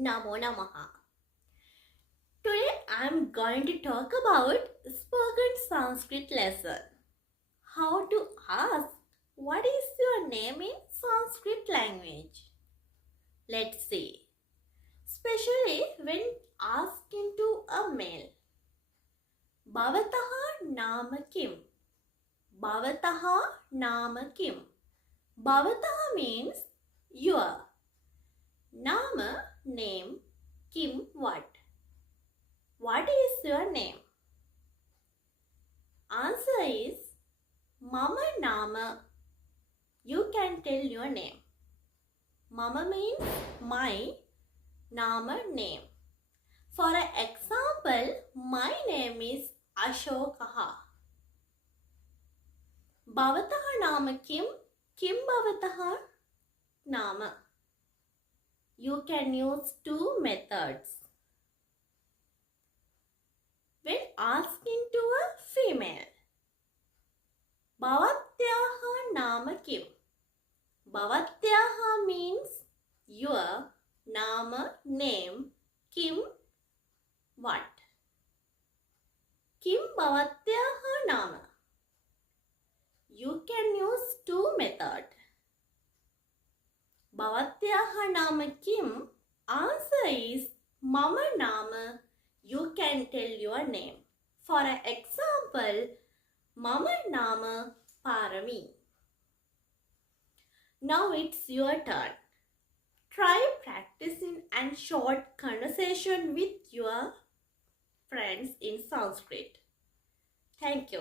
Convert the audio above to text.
Namo Namaha. Today I am going to talk about spoken Sanskrit lesson. How to ask what is your name in Sanskrit language? Let's see. Especially when asking to a male. Bhavataha nama kim? Bhavataha nama kim? Bhavataha means your. Nama name. Kim what? What is your name? Answer is Mama Nama. You can tell your name. Mama means my, Nama name. For an example, my name is Ashokaha. Bhavataha Nama Kim? Kim Bhavataha Nama. You can use two methods. When asking to a female, Bhavatyaha Nama Kim? Bhavatyaha means your, Nama name, Kim what? Kim Bhavatyaha Nama. You can use two methods. Bhavatyaha Nama Kim? Answer is Mama Nama. You can tell your name. For an example, Mama Nama Parami. Now it's your turn. Try practicing and short conversation with your friends in Sanskrit. Thank you.